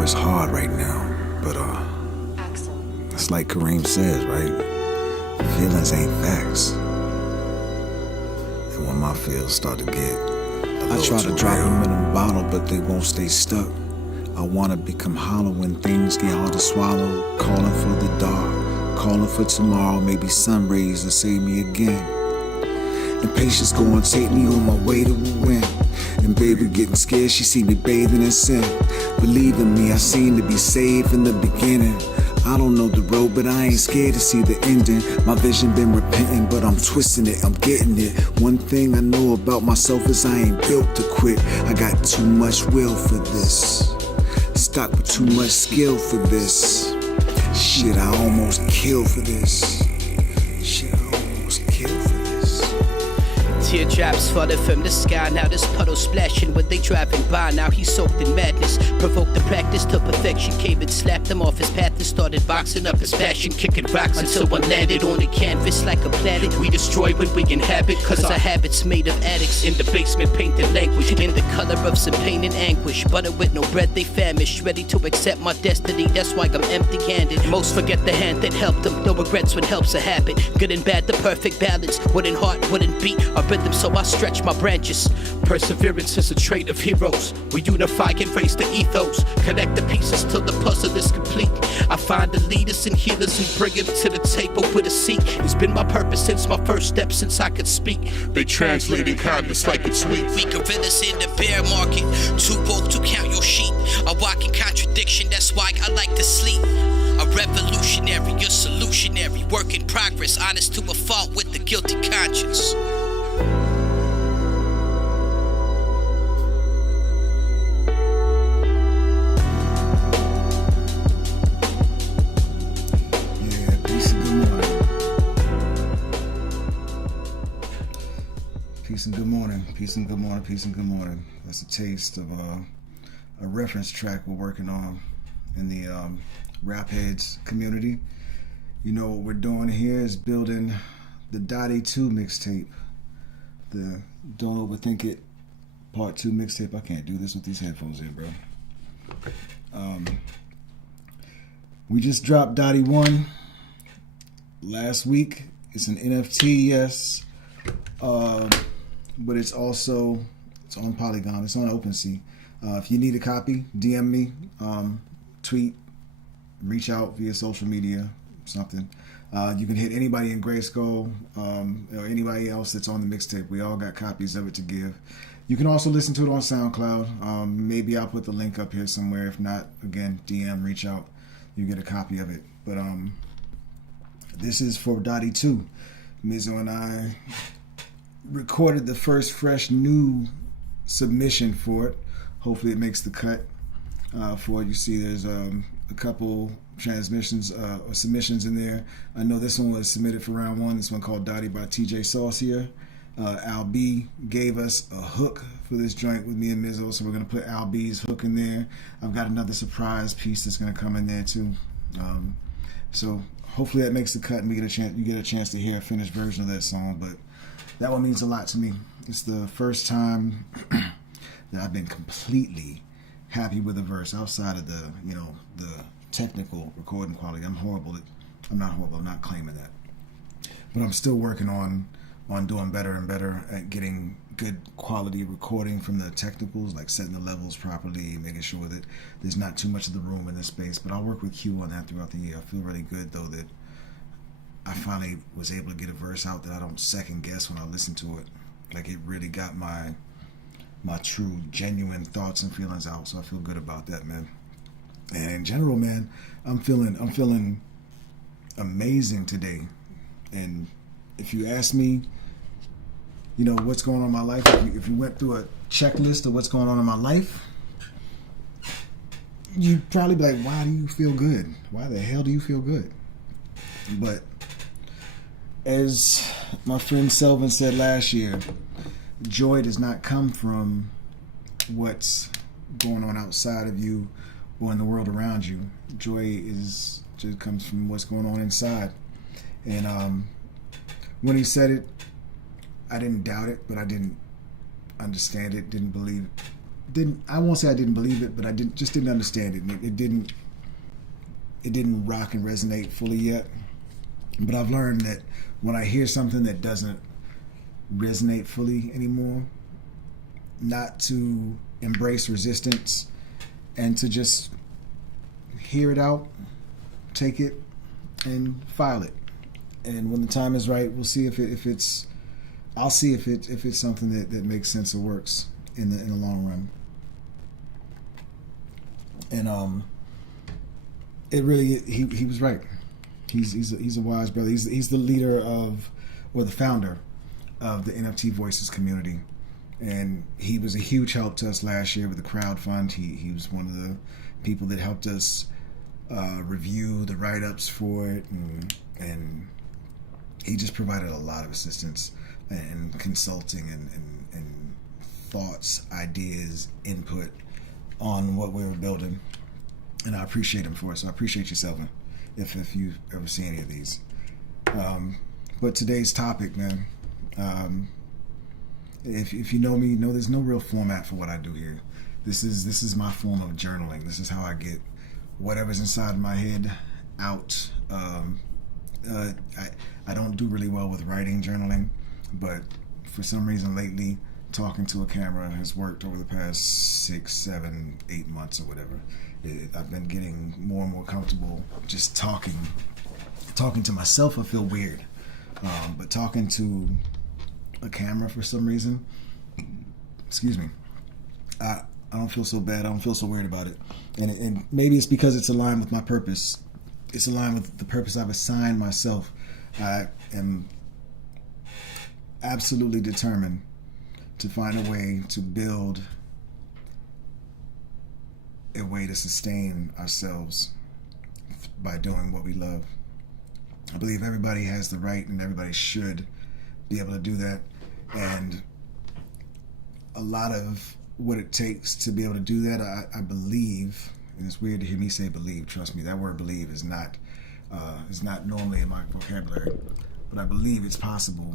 know it's hard right now, but it's like Kareem says, right? Feelings ain't facts. And when my feels start to get I try to drop them in a bottle, but they won't stay stuck. I wanna become hollow when things get hard to swallow. Calling for the dark, calling for tomorrow. Maybe sun rays will save me again. Impatience gonna take me on my way to a win. And baby getting scared, she see me bathing in sin. Believe in me, I seem to be safe in the beginning. I don't know the road, but I ain't scared to see the ending. My vision been repenting, but I'm twisting it, I'm getting it. One thing I know about myself is I ain't built to quit. I got too much will for this. Stocked with too much skill for this. Shit, I almost killed for this. Shit, I almost killed for this. Teardrops falling from the sky. Now this puddle splashing when they driving by. Now he's soaked in madness. Provoked the practice till perfection came and slapped him off his path and started boxing up his passion, kicking rocks until one landed on the canvas like a planet. We destroy what we inhabit, cause our habits made of addicts. In the basement painting language in the color of some pain and anguish. Butter with no bread, they famished, ready to accept my destiny. That's why I'm empty-handed. Most forget the hand that helped them. No regrets when help's a habit. Good and bad, the perfect balance. Wooden heart, wooden beat. A rhythm, so I stretch my branches. Perseverance is a trait of heroes. We unify and raise the ethos. Connect the pieces till the puzzle is complete. I find the leaders and healers and bring them to the table with a seat. It's been my purpose since my first step, since I could speak. They translated kindness like it's sweet. We gorillas in the bear market, too woke to count your sheep. A walking contradiction, that's why I like to sleep. A revolutionary, a solutionary, work in progress, honest to a fault with the guilty conscience. Peace and good morning, peace and good morning, peace and good morning. That's a taste of a reference track we're working on in the rap heads community. You know what we're doing here is building the Dottie 2 mixtape, the Don't Overthink It Part 2 mixtape. I can't do this with these headphones in, bro. We just dropped Dottie 1 last week. It's an NFT, yes. But it's on Polygon. It's on OpenSea. If you need a copy, DM me, tweet, reach out via social media, something. You can hit anybody in Grayskull or anybody else that's on the mixtape. We all got copies of it to give. You can also listen to it on SoundCloud. Maybe I'll put the link up here somewhere. If not, again, DM, reach out. You get a copy of it. But this is for Dottie 2. Mizzo and I recorded the first fresh new submission for it. Hopefully it makes the cut for it. You see there's a couple submissions in there. I know this one was submitted for round 1. This one called Dottie by TJ Saucier. Al B gave us a hook for this joint with me and Mizzo, so we're going to put Al B's hook in there. I've got another surprise piece that's going to come in there too. So hopefully that makes the cut and you get a chance to hear a finished version of that song. But that one means a lot to me. It's the first time that I've been completely happy with a verse outside of the technical recording quality. I'm not claiming that. But I'm still working on doing better and better at getting good quality recording from the technicals, like setting the levels properly, making sure that there's not too much of the room in this space. But I'll work with Q on that throughout the year. I feel really good though that I finally was able to get a verse out that I don't second guess when I listen to it. Like it really got my true, genuine thoughts and feelings out. So I feel good about that, man. And in general, man, I'm feeling amazing today. And if you ask me, what's going on in my life, if you went through a checklist of what's going on in my life, you'd probably be like, why do you feel good? Why the hell do you feel good? But as my friend Selvin said last year, joy does not come from what's going on outside of you or in the world around you. Joy just comes from what's going on inside. And when he said it, I didn't doubt it, but I didn't understand it, didn't believe I won't say I didn't believe it, but I didn't understand it. And it didn't rock and resonate fully yet. But I've learned that when I hear something that doesn't resonate fully anymore, not to embrace resistance and to just hear it out, take it, and file it. And when the time is right, we'll see if it's something that makes sense or works in the long run. And it really, he was right. He's a wise brother. He's the leader or the founder of the NFT Voices community, and he was a huge help to us last year with the crowdfund. He was one of the people that helped us review the write-ups for it, and he just provided a lot of assistance and consulting and thoughts, ideas, input on what we were building, and I appreciate him for it. So I appreciate you, Selvin, if you ever see any of these. But today's topic, man, if you know me, you know there's no real format for what I do here. This is my form of journaling. This is how I get whatever's inside my head out. I don't do really well with writing journaling, but for some reason lately, talking to a camera has worked over the past 6, 7, 8 months or whatever. I've been getting more and more comfortable just talking to myself. I feel weird, but talking to a camera for some reason, excuse me, I don't feel so bad. I don't feel so weird about it, and maybe it's because it's aligned with my purpose. It's aligned with the purpose I've assigned myself. I am absolutely determined to find a way to build a way to sustain ourselves by doing what we love. I believe everybody has the right and everybody should be able to do that. And a lot of what it takes to be able to do that, I believe, and it's weird to hear me say believe, trust me, that word believe is not normally in my vocabulary, but I believe it's possible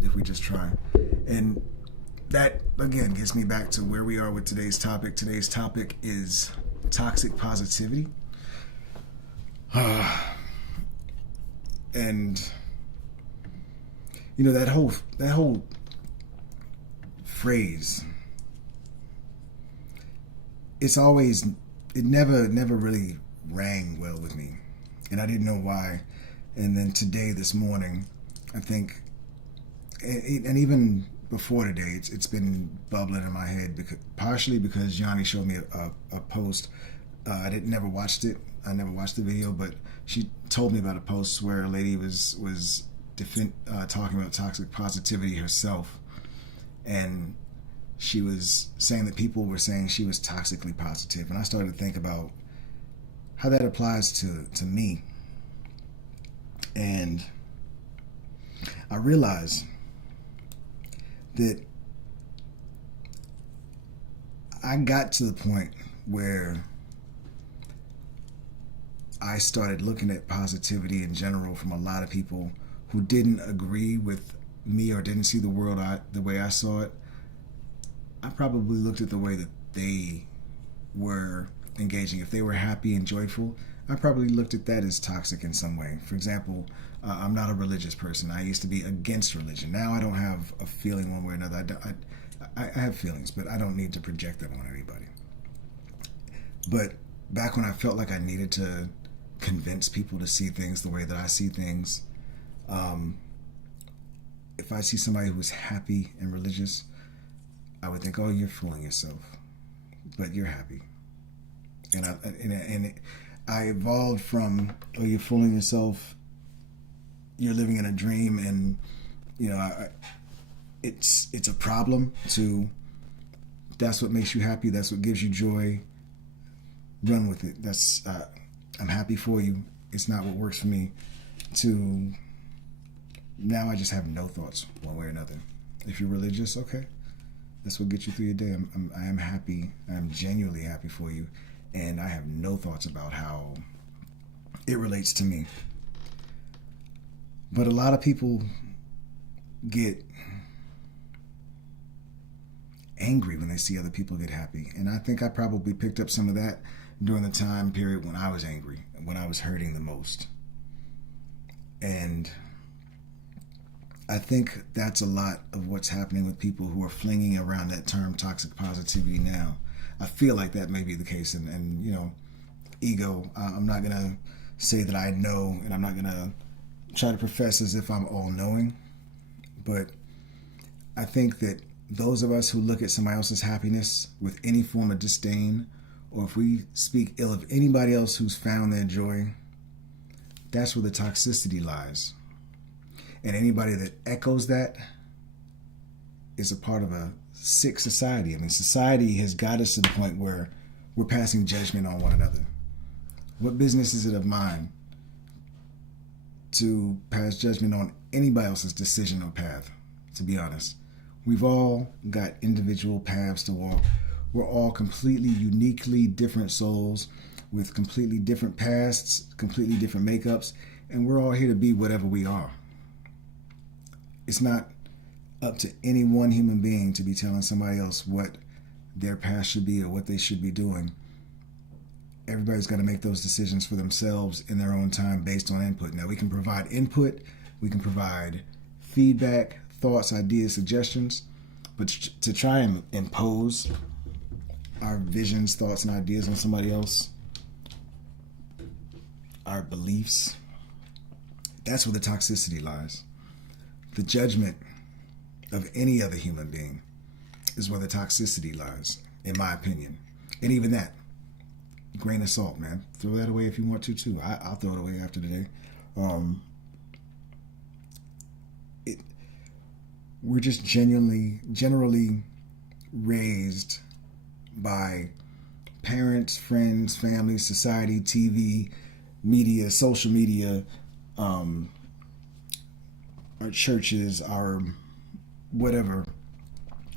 if we just try. And that, again, gets me back to where we are with today's topic. Today's topic is toxic positivity. And, you know, that whole phrase, it never really rang well with me. And I didn't know why. And then this morning, I think, and even before today, it's been bubbling in my head, partially because Yanni showed me a post. I never watched it. I never watched the video, but she told me about a post where a lady was talking about toxic positivity herself, and she was saying that people were saying she was toxically positive, and I started to think about how that applies to me, and I realized that I got to the point where I started looking at positivity in general from a lot of people who didn't agree with me or didn't see the world the way I saw it. I probably looked at the way that they were engaging. If they were happy and joyful, I probably looked at that as toxic in some way. For example, I'm not a religious person. I used to be against religion. Now I don't have a feeling one way or another. I have feelings, but I don't need to project them on anybody. But back when I felt like I needed to convince people to see things the way that I see things, if I see somebody who's happy and religious, I would think, oh, you're fooling yourself, but you're happy. And I evolved from, oh, you're fooling yourself, you're living in a dream, and you know, it's a problem, to that's what makes you happy, that's what gives you joy, run with it. That's I'm happy for you, it's not what works for me, to now I just have no thoughts one way or another. If you're religious, okay, that's what gets you through your day. I am happy, I'm genuinely happy for you, and I have no thoughts about how it relates to me. But a lot of people get angry when they see other people get happy. And I think I probably picked up some of that during the time period when I was angry, when I was hurting the most. And I think that's a lot of what's happening with people who are flinging around that term toxic positivity now. I feel like that may be the case. And you know, ego, I'm not going to say that I know, and I'm not going to try to profess as if I'm all-knowing. But I think that those of us who look at somebody else's happiness with any form of disdain, or if we speak ill of anybody else who's found their joy, that's where the toxicity lies. And anybody that echoes that is a part of a sick society. I mean, society has got us to the point where we're passing judgment on one another. What business is it of mine to pass judgment on anybody else's decision or path, to be honest? We've all got individual paths to walk. We're all completely, uniquely different souls with completely different pasts, completely different makeups, and we're all here to be whatever we are. It's not up to any one human being to be telling somebody else what their path should be or what they should be doing. Everybody's got to make those decisions for themselves in their own time based on input. Now, we can provide input, we can provide feedback, thoughts, ideas, suggestions, but to try and impose our visions, thoughts, and ideas on somebody else, our beliefs, that's where the toxicity lies. The judgment of any other human being is where the toxicity lies, in my opinion. And even that, grain of salt, man. Throw that away if you want to, too. I'll throw it away after today. We're just generally raised by parents, friends, family, society, TV, media, social media, our churches, our whatever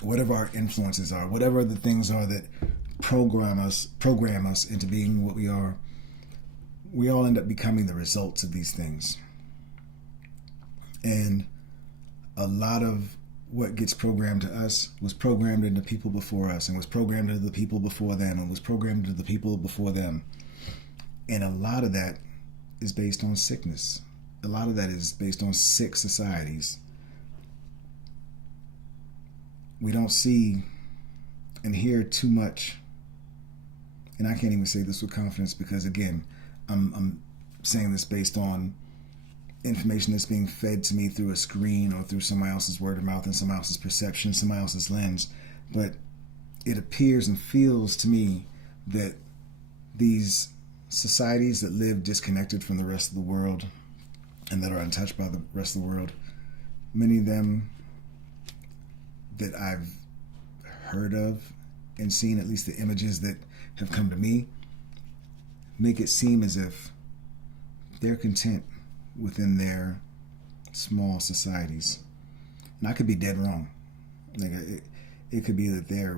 our influences are, whatever the things are that program us into being what we are. We all end up becoming the results of these things. And a lot of what gets programmed to us was programmed into people before us, and was programmed into the people before them, and was programmed into the people before them. And a lot of that is based on sickness. A lot of that is based on sick societies. We don't see and hear too much, and I can't even say this with confidence because, again, I'm saying this based on information that's being fed to me through a screen or through somebody else's word of mouth and somebody else's perception, somebody else's lens. But it appears and feels to me that these societies that live disconnected from the rest of the world and that are untouched by the rest of the world, many of them that I've heard of and seen, at least the images that have come to me, make it seem as if they're content within their small societies. And I could be dead wrong. Like it could be that they're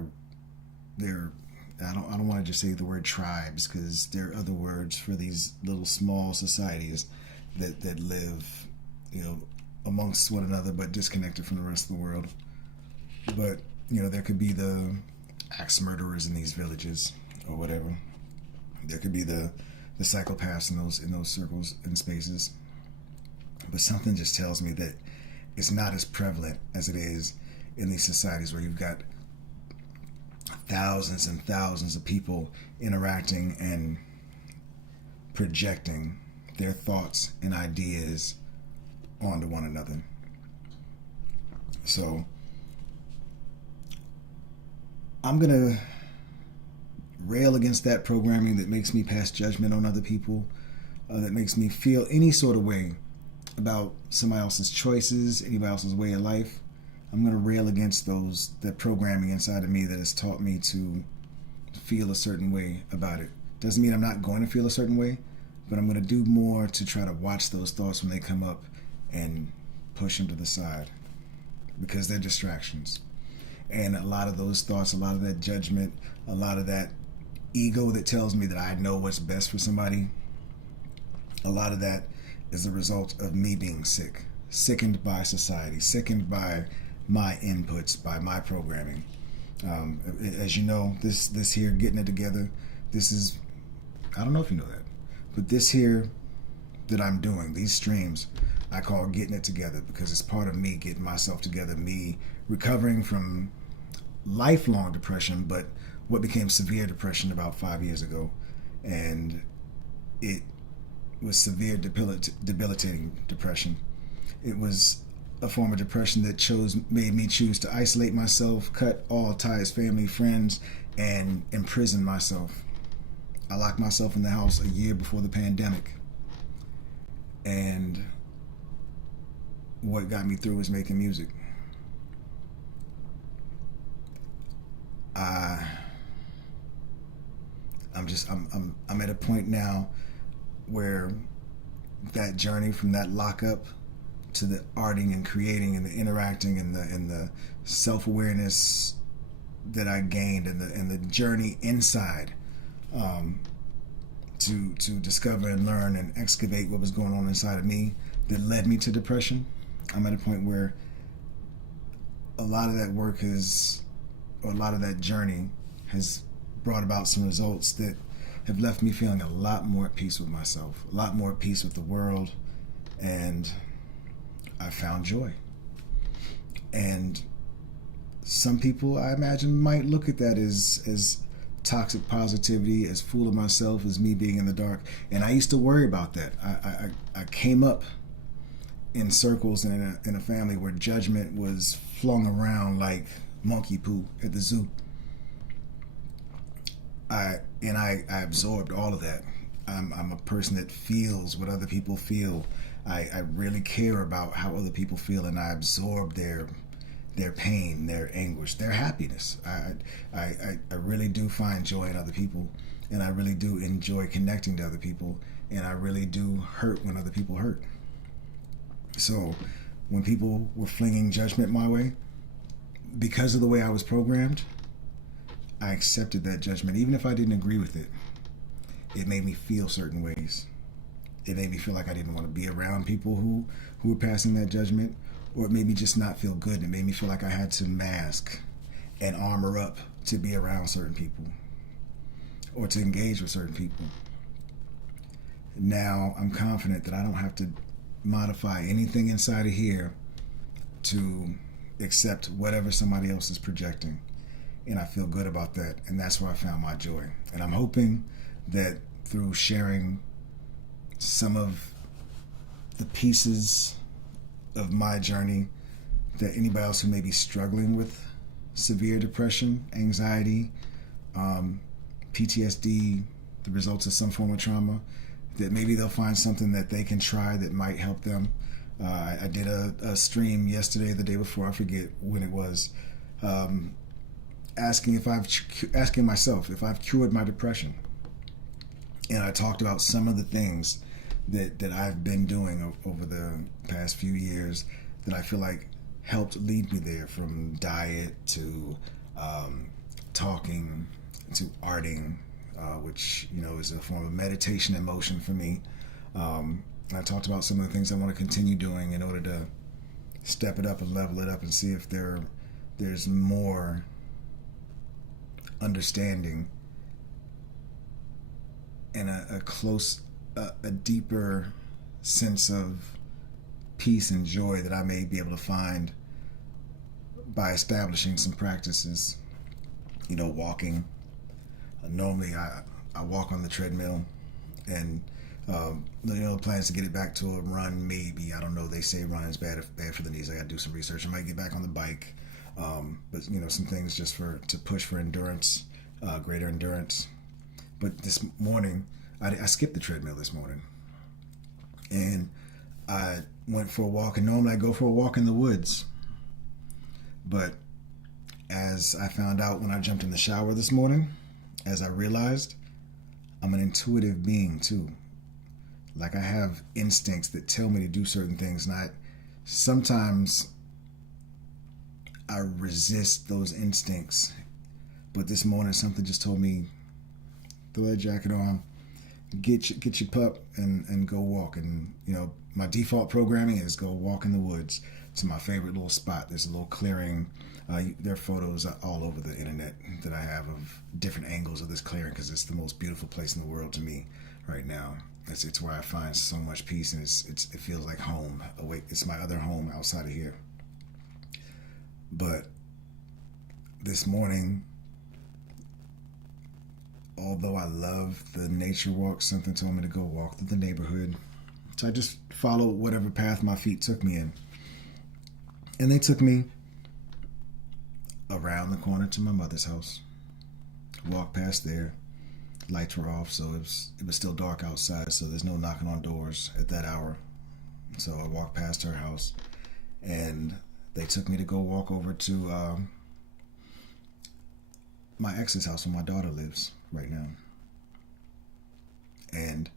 I don't want to just say the word tribes, because there are other words for these little small societies that live, amongst one another but disconnected from the rest of the world. But there could be the axe murderers in these villages or whatever. There could be the psychopaths in those circles and spaces. But something just tells me that it's not as prevalent as it is in these societies where you've got thousands and thousands of people interacting and projecting their thoughts and ideas onto one another. So I'm going to rail against that programming that makes me pass judgment on other people, that makes me feel any sort of way about somebody else's choices, anybody else's way of life. I'm going to rail against that programming inside of me that has taught me to feel a certain way about it. Doesn't mean I'm not going to feel a certain way, but I'm going to do more to try to watch those thoughts when they come up and push them to the side, because they're distractions. And a lot of those thoughts, a lot of that judgment, a lot of that ego that tells me that I know what's best for somebody, a lot of that is the result of me being sick, sickened by society, sickened by my inputs, by my programming. As you know, this here, Getting It Together, this is, I don't know if you know that, but this here that I'm doing, these streams, I call Getting It Together because it's part of me getting myself together, me recovering from lifelong depression, but what became severe depression about 5 years ago. And it was severe debilitating depression. It was a form of depression that made me choose to isolate myself, cut all ties, family, friends, and imprison myself. I locked myself in the house a year before the pandemic. And what got me through was making music. I'm at a point now where that journey from that lockup to the arting and creating and the interacting and the self-awareness that I gained and the journey inside to discover and learn and excavate what was going on inside of me that led me to depression. I'm at a point where a lot of that work a lot of that journey has brought about some results that have left me feeling a lot more at peace with myself, a lot more at peace with the world, and I found joy. And some people, I imagine, might look at that as toxic positivity, as fooling myself, as me being in the dark. And I used to worry about that. I came up in circles and in a family where judgment was flung around like monkey poo at the zoo. I absorbed all of that. I'm a person that feels what other people feel. I really care about how other people feel, and I absorb their pain, their anguish, their happiness. I really do find joy in other people, and I really do enjoy connecting to other people, and I really do hurt when other people hurt. So when people were flinging judgment my way, because of the way I was programmed, I accepted that judgment. Even if I didn't agree with it, it made me feel certain ways. It made me feel like I didn't want to be around people who were passing that judgment, or it made me just not feel good. It made me feel like I had to mask and armor up to be around certain people or to engage with certain people. Now I'm confident that I don't have to modify anything inside of here to accept whatever somebody else is projecting. And I feel good about that. And that's where I found my joy. And I'm hoping that through sharing some of the pieces of my journey, that anybody else who may be struggling with severe depression, anxiety, PTSD, the results of some form of trauma, that maybe they'll find something that they can try that might help them. I did a stream yesterday, the day before, I forget when it was, asking myself if I've cured my depression. And I talked about some of the things that I've been doing over the past few years that I feel like helped lead me there, from diet to talking to arting, which is a form of meditation and motion for me. I talked about some of the things I want to continue doing in order to step it up and level it up and see if there's more understanding and a deeper sense of peace and joy that I may be able to find by establishing some practices. Walking. Normally I walk on the treadmill, and plans to get it back to a run, maybe. I don't know. They say run is bad for the knees. I got to do some research. I might get back on the bike. But some things just to push for endurance, greater endurance. But this morning, I skipped the treadmill this morning, and I went for a walk. And normally I go for a walk in the woods, but as I found out when I jumped in the shower this morning, as I realized, I'm an intuitive being too. Like, I have instincts that tell me to do certain things, and sometimes I resist those instincts. But this morning, something just told me, throw that jacket on, get your pup and go walk. And my default programming is go walk in the woods. It's my favorite little spot. There's a little clearing. There are photos all over the internet that I have of different angles of this clearing because it's the most beautiful place in the world to me right now. It's where I find so much peace, and it feels like home. It's my other home outside of here. But this morning, although I love the nature walk, something told me to go walk through the neighborhood. So I just followed whatever path my feet took me in. And they took me around the corner to my mother's house. Walked past there. Lights were off, so it was still dark outside, so there's no knocking on doors at that hour. So I walked past her house, and they took me to go walk over to my ex's house where my daughter lives right now. And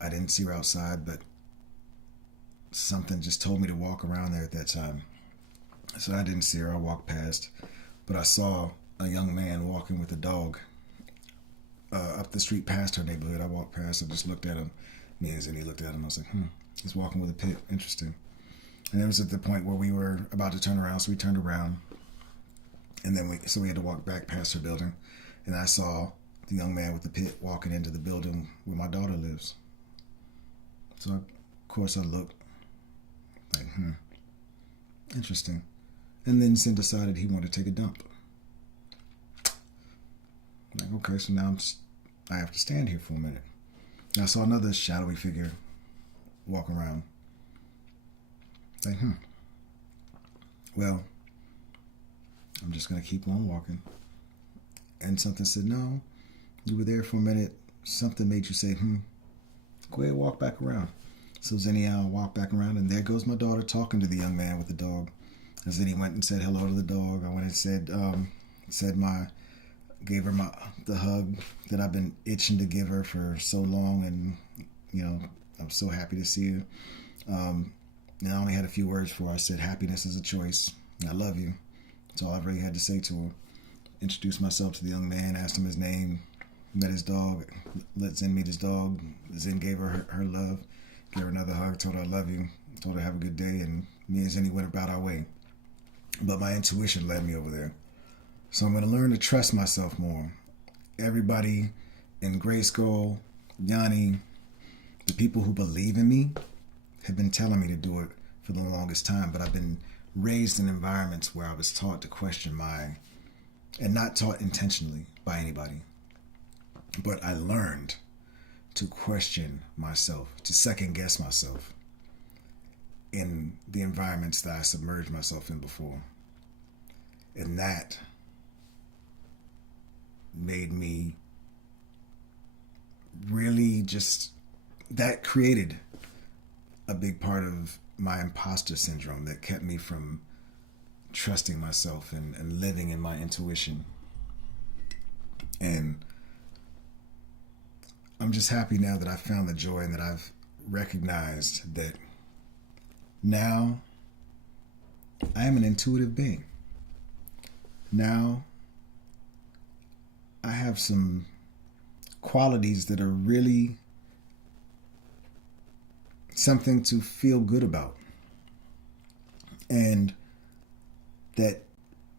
I didn't see her outside, but something just told me to walk around there at that time. So I didn't see her. I walked past, but I saw a young man walking with a dog up the street past her neighborhood. I walked past. I just looked at him. Me and Zinni looked at him. I was like, he's walking with a pit. Interesting. And it was at the point where we were about to turn around, so we turned around. And then we had to walk back past her building. And I saw the young man with the pit walking into the building where my daughter lives. So, of course, I looked like, interesting. And then Zen decided he wanted to take a dump. Like, okay, so now I have to stand here for a minute. And I saw another shadowy figure walk around. Like, well, I'm just going to keep on walking. And something said, no, you were there for a minute. Something made you say, go ahead, walk back around. So Zinni and I walked back around, and there goes my daughter talking to the young man with the dog. And Zinni went and said hello to the dog. I went and gave her the hug that I've been itching to give her for so long, and I'm so happy to see her. And I only had a few words for her. I said, happiness is a choice. I love you. That's all I really had to say to her. Introduced myself to the young man, asked him his name, met his dog, let Zen meet his dog. Zen gave her her love, gave her another hug, told her I love you, told her have a good day, and me and Zenny went about our way. But my intuition led me over there. So I'm going to learn to trust myself more. Everybody in Grayskull, Yanni, the people who believe in me have been telling me to do it for the longest time, but I've been raised in environments where I was taught to question and not taught intentionally by anybody, but I learned to question myself, to second guess myself in the environments that I submerged myself in before. And that made me really that created a big part of my imposter syndrome that kept me from trusting myself and living in my intuition. And I'm just happy now that I've found the joy and that I've recognized that now I am an intuitive being. Now I have some qualities that are really something to feel good about. And that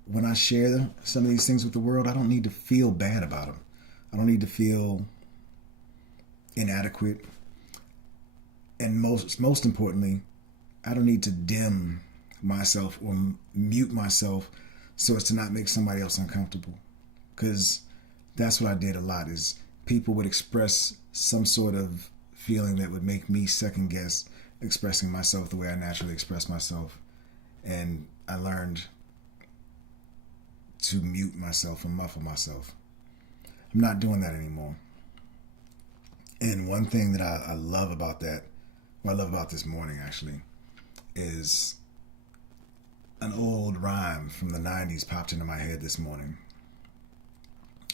when I share some of these things with the world, I don't need to feel bad about them. I don't need to feel inadequate. And most importantly, I don't need to dim myself or mute myself so as to not make somebody else uncomfortable. Because that's what I did a lot, is people would express some sort of feeling that would make me second guess expressing myself the way I naturally express myself. And I learned to mute myself and muffle myself. I'm not doing that anymore. And one thing that I love about that, what I love about this morning actually, is an old rhyme from the 90s popped into my head this morning.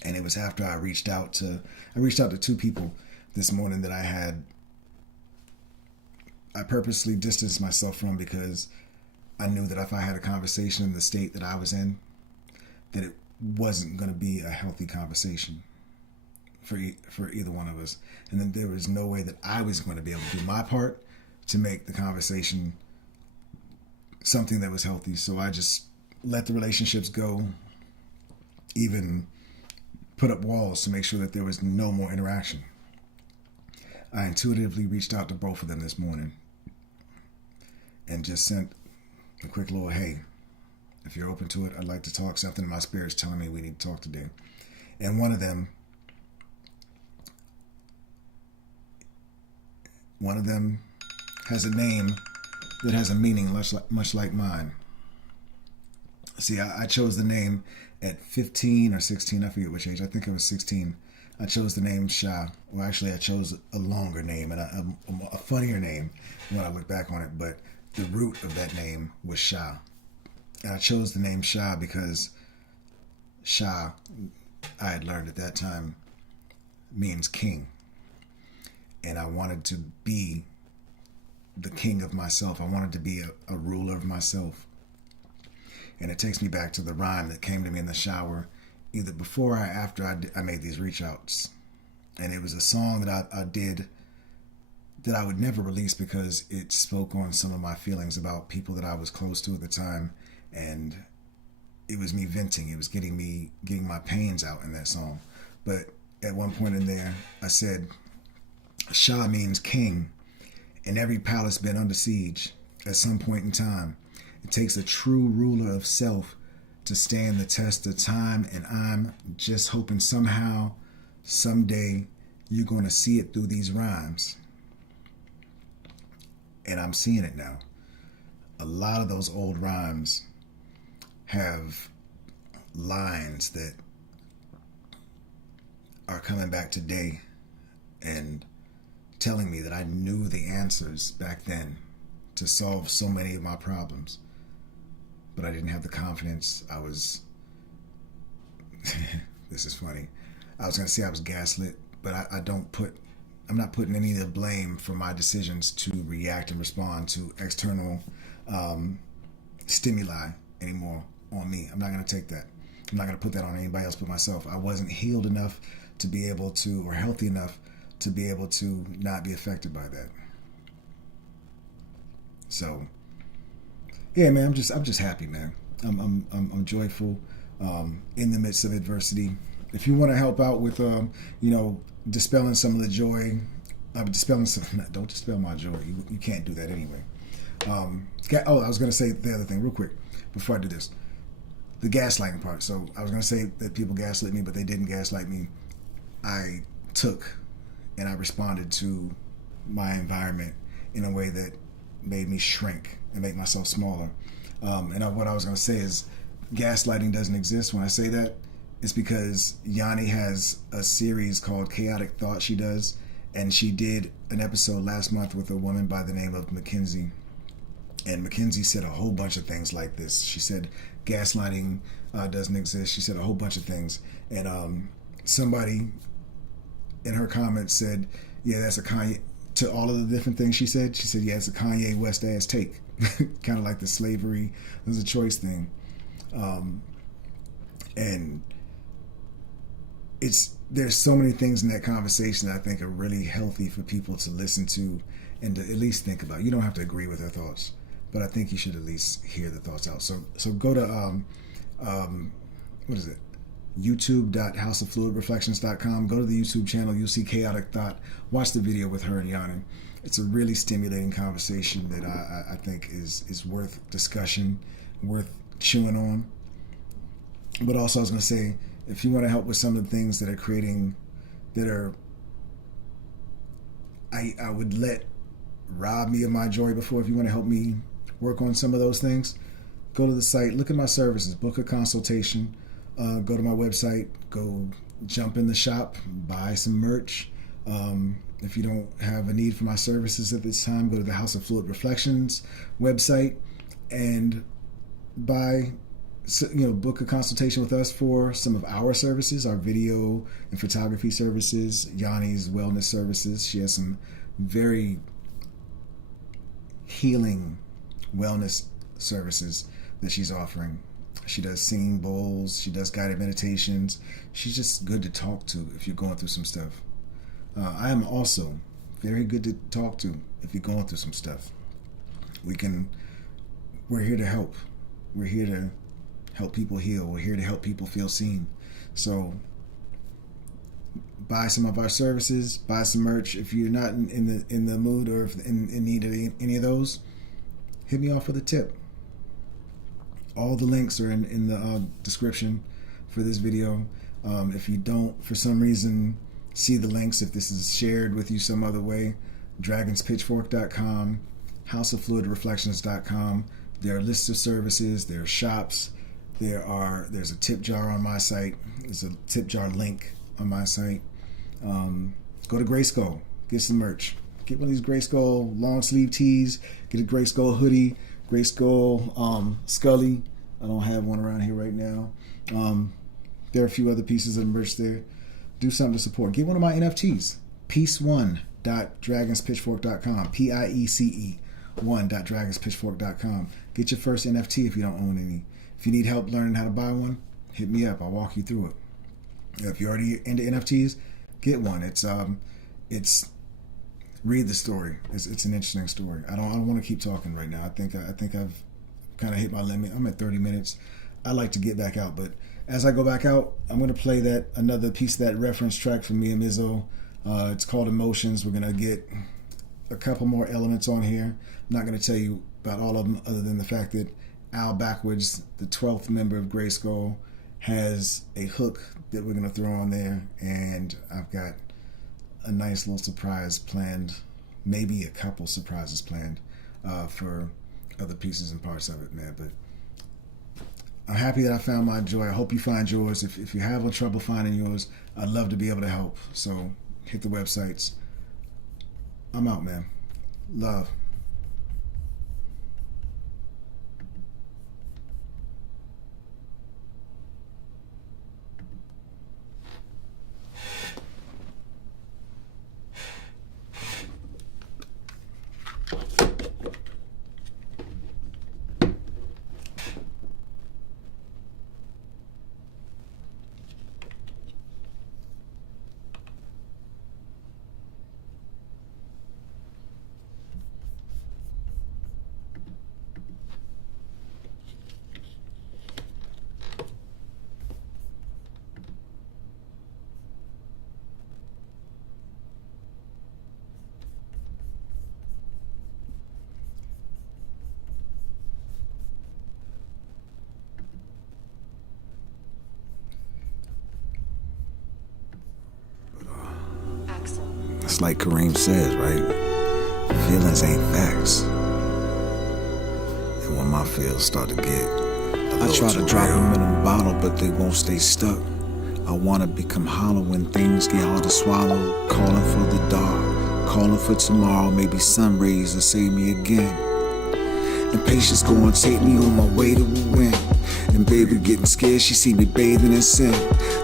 And it was after I reached out to two people this morning that I purposely distanced myself from, because I knew that if I had a conversation in the state that I was in, that it wasn't going to be a healthy conversation. for either one of us. And then there was no way that I was going to be able to do my part to make the conversation something that was healthy. So I just let the relationships go, even put up walls to make sure that there was no more interaction. I intuitively reached out to both of them this morning and just sent a quick little, hey, if you're open to it, I'd like to talk. Something in my spirit's telling me we need to talk today. And one of them has a name that has a meaning much like mine. See, I chose the name at 15 or 16, I forget which age. I think I was 16. I chose the name Shah. Well, actually, I chose a longer name and a funnier name when I look back on it. But the root of that name was Shah. And I chose the name Shah because Shah, I had learned at that time, means king. And I wanted to be the king of myself. I wanted to be a ruler of myself. And it takes me back to the rhyme that came to me in the shower, either before or after I made these reach outs. And it was a song that I did that I would never release because it spoke on some of my feelings about people that I was close to at the time. And it was me venting. It was getting my pains out in that song. But at one point in there, I said, Shah means king, and every palace been under siege at some point in time. It takes a true ruler of self to stand the test of time, and I'm just hoping somehow, someday, you're going to see it through these rhymes. And I'm seeing it now. A lot of those old rhymes have lines that are coming back today and telling me that I knew the answers back then to solve so many of my problems. But I didn't have the confidence. I was, this is funny. I was going to say I was gaslit, but I'm not putting any of the blame for my decisions to react and respond to external stimuli anymore on me. I'm not going to take that. I'm not going to put that on anybody else but myself. I wasn't healed enough to be able to, or healthy enough to be able to not be affected by that. So, yeah, man, I'm just happy, man. I'm joyful in the midst of adversity. If you want to help out with, dispelling some of the joy, don't dispel my joy. You can't do that anyway. I was going to say the other thing real quick before I do this. The gaslighting part. So I was going to say that people gaslit me, but they didn't gaslight me. I took and I responded to my environment in a way that made me shrink and make myself smaller. What I was going to say is gaslighting doesn't exist. When I say that, it's because Yanni has a series called Chaotic Thought she does, and she did an episode last month with a woman by the name of Mackenzie. And Mackenzie said a whole bunch of things like this. She said gaslighting doesn't exist. She said a whole bunch of things. And somebody in her comments said, yeah, that's a Kanye, to all of the different things she said, yeah, it's a Kanye West ass take. Kind of like the slavery was a choice thing. And there's so many things in that conversation that I think are really healthy for people to listen to and to at least think about. You don't have to agree with her thoughts, but I think you should at least hear the thoughts out. So go to what is it? youtube.houseoffluidreflections.com. Go to the YouTube channel. You'll see Chaotic Thought. Watch the video with her and Yanni. It's a really stimulating conversation that I think is worth discussion, worth chewing on. But also, I was going to say, if you want to help with some of the things that I would let rob me of my joy before, if you want to help me work on some of those things, go to the site, look at my services, book a consultation, go to my website, go jump in the shop, buy some merch. If you don't have a need for my services at this time, go to the House of Fluid Reflections website and book a consultation with us for some of our services, our video and photography services, Yanni's wellness services. She has some very healing wellness services that she's offering. She does singing bowls. She does guided meditations. She's just good to talk to if you're going through some stuff. I am also very good to talk to if you're going through some stuff. We're here to help. We're here to help people heal. We're here to help people feel seen. So buy some of our services, buy some merch. If you're not in the mood or in need of any of those, hit me off with a tip. All the links are in the description for this video. If you don't, for some reason, see the links, if this is shared with you some other way, dragonspitchfork.com, houseoffluidreflections.com. There are lists of services, there are shops, there's a tip jar on my site, there's a tip jar link on my site. Go to Grayskull, get some merch. Get one of these Grayskull long sleeve tees, get a Grayskull hoodie, Grayskull Scully. I don't have one around here right now. There are a few other pieces of merch there. Do something to support. Get one of my NFTs. Piece1.dragonspitchfork.com. PIECE 1.dragonspitchfork.com. Get your first NFT if you don't own any. If you need help learning how to buy one, hit me up. I'll walk you through it. If you're already into NFTs, get one. It's read the story. It's an interesting story. I don't want to keep talking right now. I think I've kind of hit my limit. I'm at 30 minutes. I like to get back out, but as I go back out, I'm going to play another piece of that reference track from me and Mizzo. It's called Emotions. We're going to get a couple more elements on here. I'm not going to tell you about all of them other than the fact that Al Backwards, the 12th member of Grayskull, has a hook that we're going to throw on there, and I've got a nice little surprise planned, maybe a couple surprises planned for other pieces and parts of it, man. But I'm happy that I found my joy. I hope you find yours. If you're having trouble finding yours, I'd love to be able to help. So hit the websites. I'm out, man. Love. It's like Kareem says, right? Feelings ain't facts. And when my feels start to get I try to drop them in a bottle, but they won't stay stuck. I wanna become hollow when things get hard to swallow. Calling for the dark, calling for tomorrow. Maybe sun rays will save me again. And patience gonna take me on my way to a win. And baby getting scared, she see me bathing in sin.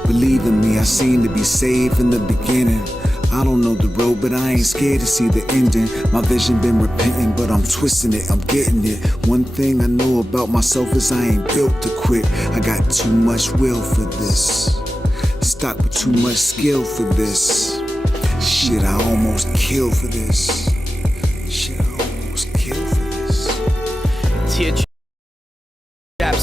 Believe in me, I seem to be safe in the beginning. I don't know the road, but I ain't scared to see the ending. My vision been repenting, but I'm twisting it, I'm getting it. One thing I know about myself is I ain't built to quit. I got too much will for this. Stocked with too much skill for this. Shit, I almost killed for this. Shit, I almost killed for this. Teardrops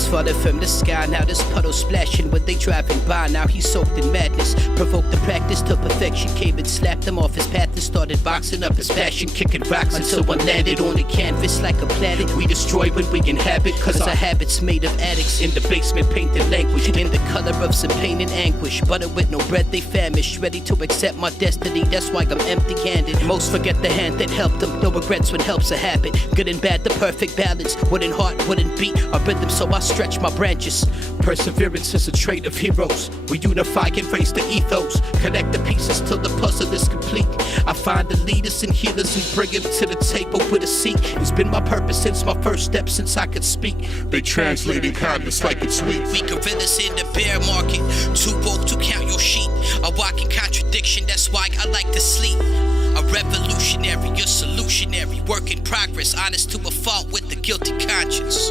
falling from the sky. Now this puddle splashing when they driving by. Now he's soaked in madness. Provoked the practice to perfection. Came and slapped him off his path and started boxing up his passion. Kicking rocks until one landed on the canvas like a planet. We destroy when we inhabit, cause our habits made of addicts. In the basement painted language in the color of some pain and anguish. Butter with no bread, they famished. Ready to accept my destiny, that's why I'm empty-handed. Most forget the hand that helped them. No regrets when help's a habit. Good and bad, the perfect balance. Wouldn't heart, wouldn't beat our rhythm, so I stretch my branches. Perseverance is a trait of heroes. We unify and raise the ethos. Connect the pieces till the puzzle is complete. I find the leaders and healers and bring them to the table with a seat. It's been my purpose since my first step, since I could speak. They translating kindness like it's sweet. We gorillas in the bear market, too woke to count your sheep. A walking contradiction, that's why I like to sleep. A revolutionary, a solutionary, work in progress, honest to a fault with the guilty conscience.